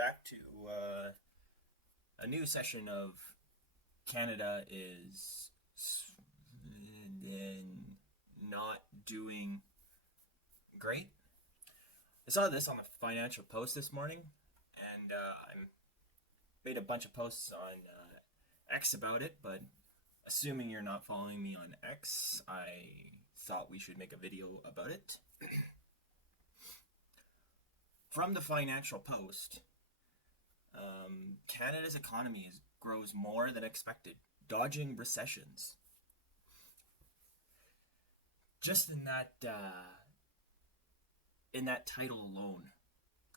back to a new session of Canada is not doing great. I saw this on the Financial Post this morning, and I made a bunch of posts on X about it, but assuming you're not following me on X, I thought we should make a video about it. From the Financial Post, Canada's economy grows more than expected, dodging recessions. Just in that title alone,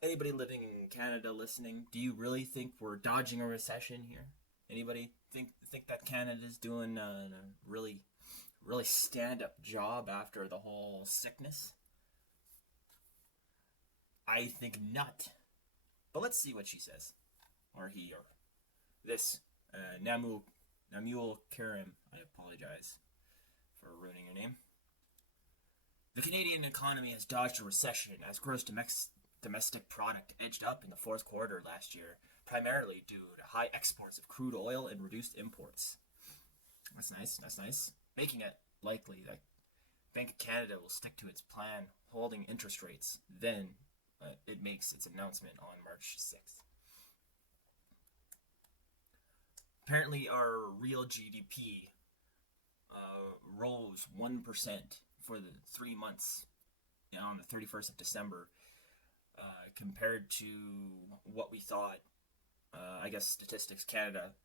anybody living in Canada listening, do you really think we're dodging a recession here? Anybody think that Canada's doing a really stand-up job after the whole sickness? I think not. But let's see what she says. Or he, or this. Namuel Karim. I apologize for ruining your name. The Canadian economy has dodged a recession as gross domestic product edged up in the fourth quarter last year, primarily due to high exports of crude oil and reduced imports. That's nice. Making it likely that Bank of Canada will stick to its plan, holding interest rates. Then it makes its announcement on March 6th. Apparently, our real GDP rose 1% for the 3 months on the 31st of December, compared to what we thought, I guess Statistics Canada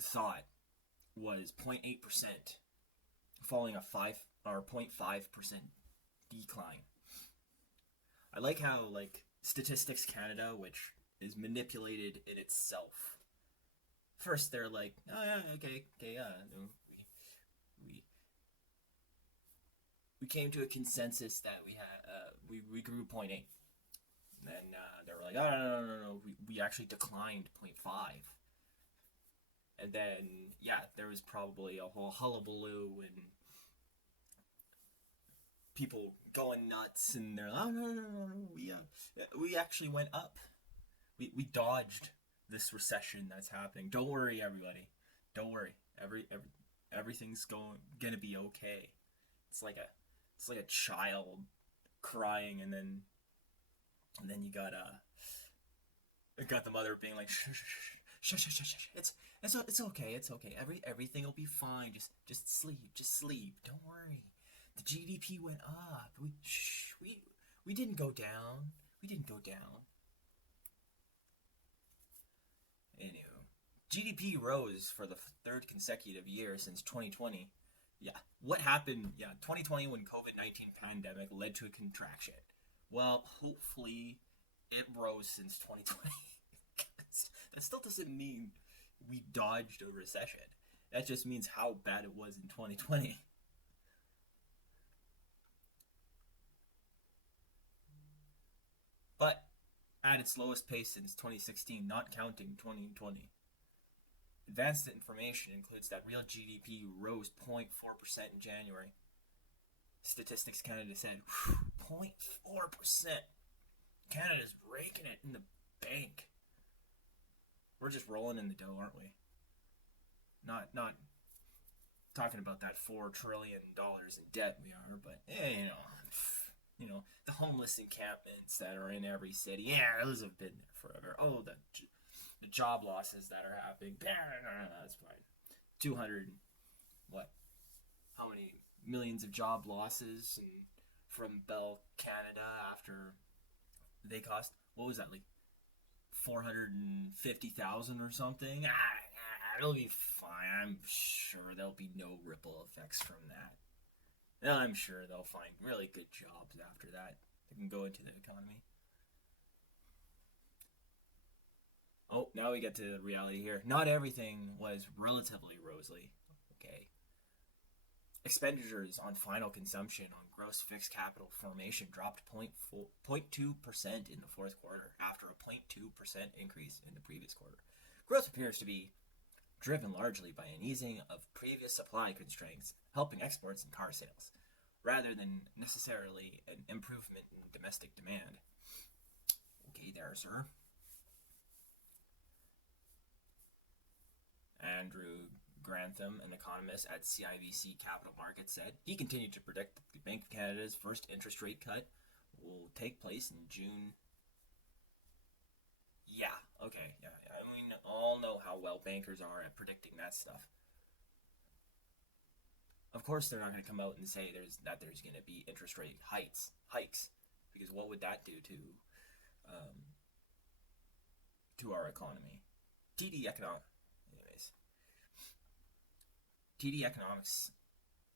thought was 0.8%, falling a 0.5% decline. I like how Statistics Canada, which is manipulated in itself. First, they're like, oh yeah, okay, we came to a consensus that we grew 0.8. Then they were like, oh no, we actually declined 0.5. And then there was probably a whole hullabaloo and people going nuts, and they're like, oh no, we actually went up. We dodged this recession that's happening. Don't worry, everybody. Don't worry. Everything's gonna be okay. It's like a child crying, and then you got the mother being like, shush. It's okay. Everything will be fine. Just sleep. Don't worry. The GDP went up. We didn't go down. Anywho, GDP rose for the third consecutive year since 2020. Yeah, what happened? 2020 when COVID-19 pandemic led to a contraction. Well, hopefully it rose since 2020. That still doesn't mean we dodged a recession. That just means how bad it was in 2020. But at its lowest pace since 2016, not counting 2020. Advanced information includes that real GDP rose 0.4% in January. Statistics Canada said 0.4%. Canada's raking it in the bank. We're just rolling in the dough, aren't we? Not talking about that $4 trillion in debt we are, but the homeless encampments that are in every city. Yeah, those have been there forever. Oh, the job losses that are happening. That's fine. 200, how many millions of job losses from Bell Canada after they cost, what was that, like 450,000 or something? It'll be fine. I'm sure there'll be no ripple effects from that. I'm sure they'll find really good jobs after that that can go into the economy. Oh, now we get to the reality here. Not everything was relatively rosy. Okay. Expenditures on final consumption on gross fixed capital formation dropped 0.2% in the fourth quarter after a 0.2% increase in the previous quarter. Growth appears to be driven largely by an easing of previous supply constraints, helping exports and car sales, rather than necessarily an improvement in domestic demand. Okay there, sir. Andrew Grantham, an economist at CIBC Capital Markets, said he continued to predict that the Bank of Canada's first interest rate cut will take place in June. Yeah, okay, yeah. I mean, all know how well bankers are at predicting that stuff. Of course, they're not going to come out and say there's going to be interest rate hikes, because what would that do um, to our economy? TD Economics, anyways. TD Economics,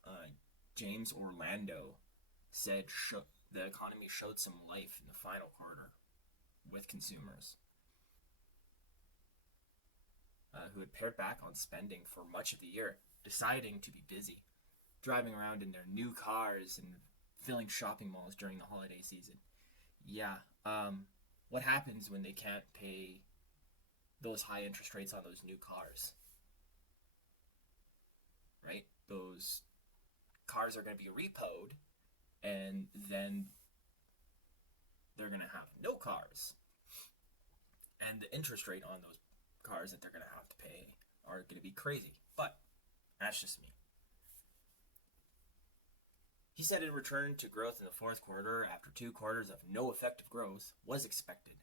uh, James Orlando said the economy showed some life in the final quarter with consumers who had pared back on spending for much of the year, deciding to be busy, driving around in their new cars and filling shopping malls during the holiday season. Yeah, what happens when they can't pay those high interest rates on those new cars? Right? Those cars are going to be repoed, and then they're going to have no cars. And the interest rate on those cars that they're going to have to pay are going to be crazy. But that's just me. He said a return to growth in the fourth quarter after 2 quarters of no effective growth was expected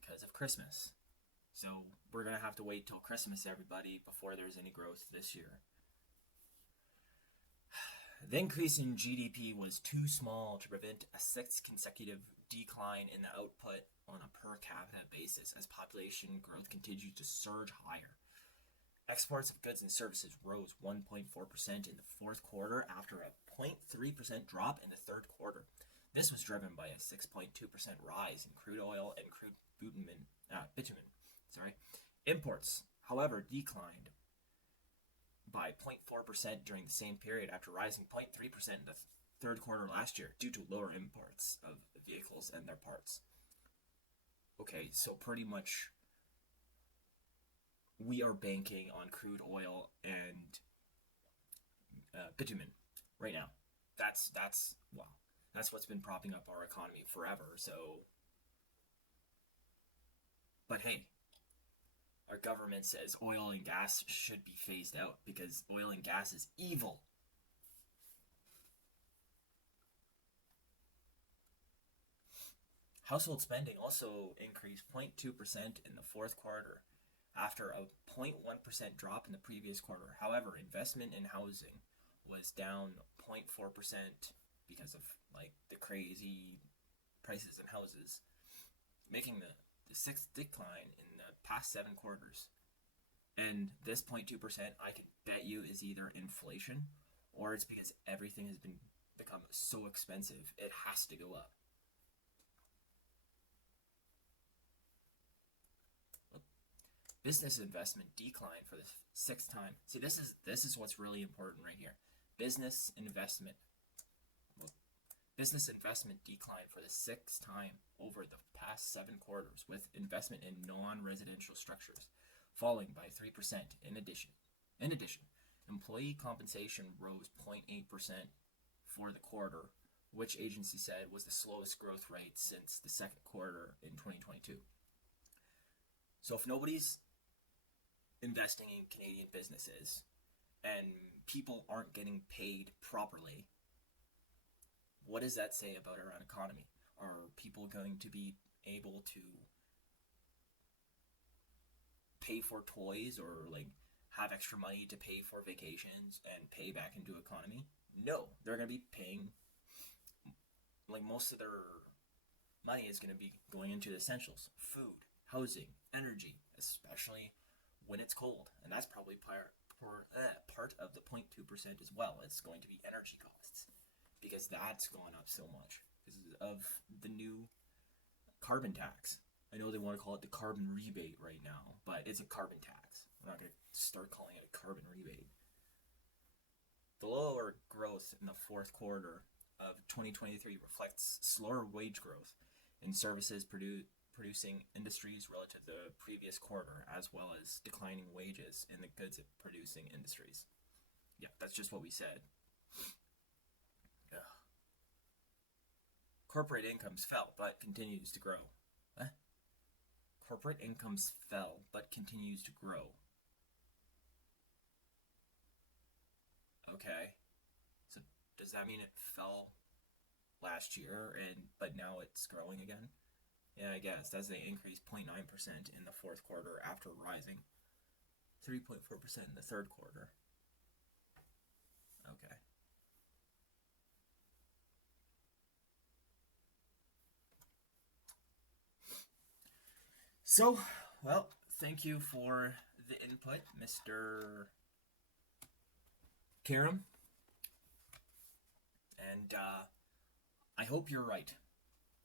because of Christmas. So we're going to have to wait till Christmas, everybody, before there's any growth this year. The increase in GDP was too small to prevent a 6th consecutive decline in the output on a per capita basis as population growth continued to surge higher. Exports of goods and services rose 1.4% in the fourth quarter after a 0.3% drop in the third quarter. This was driven by a 6.2% rise in crude oil and crude bitumen. Imports, however, declined by 0.4% during the same period after rising 0.3% in the third quarter last year due to lower imports of vehicles and their parts. Okay, so pretty much we are banking on crude oil and bitumen right now. That's what's been propping up our economy forever. So, but hey, our government says oil and gas should be phased out because oil and gas is evil. Household spending also increased 0.2% in the fourth quarter after a 0.1% drop in the previous quarter. However, investment in housing was down 0.4% because of the crazy prices in houses, making the 6th decline in the past 7 quarters. And this 0.2%, I can bet you, is either inflation or it's because everything has become so expensive, it has to go up. Business investment declined for the 6th time. See, this is what's really important right here. Business investment declined for the 6th time over the past 7 quarters, with investment in non-residential structures falling by 3%. In addition, employee compensation rose 0.8% for the quarter, which agency said was the slowest growth rate since the second quarter in 2022. So if nobody's investing in Canadian businesses and people aren't getting paid properly, what does that say about our economy? Are people going to be able to pay for toys or have extra money to pay for vacations and pay back into economy? No, they're going to be paying most of their money is going to be going into the essentials: food, housing, energy, especially when it's cold. And that's probably part of the 0.2% as well. It's going to be energy costs, because that's gone up so much because of the new carbon tax. I know they want to call it the carbon rebate right now, but it's a carbon tax. We're not going to start calling it a carbon rebate. The lower growth in the fourth quarter of 2023 reflects slower wage growth in services producing industries relative to the previous quarter, as well as declining wages in the goods producing industries. Yeah, that's just what we said. Ugh. Corporate incomes fell, but continues to grow. Corporate incomes fell, but continues to grow. Okay. So does that mean it fell last year but now it's growing again? Yeah, I guess. That's they increased 0.9% in the fourth quarter after rising 3.4% in the third quarter. Okay. So, well, thank you for the input, Mr. Karam. And I hope you're right.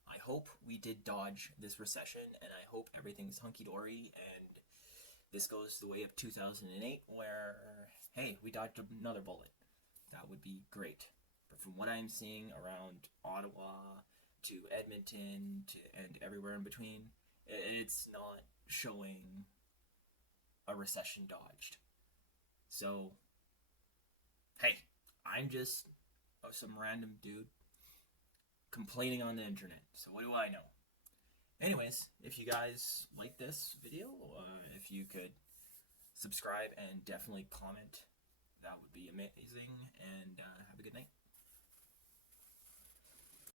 I hope we did dodge this recession, and I hope everything's hunky-dory, and this goes the way of 2008, where, hey, we dodged another bullet. That would be great. But from what I'm seeing around Ottawa to Edmonton and everywhere in between, it's not showing a recession dodged. So, hey, I'm just some random dude complaining on the internet. So what do I know? Anyways, if you guys like this video, if you could subscribe and definitely comment, that would be amazing. And have a good night.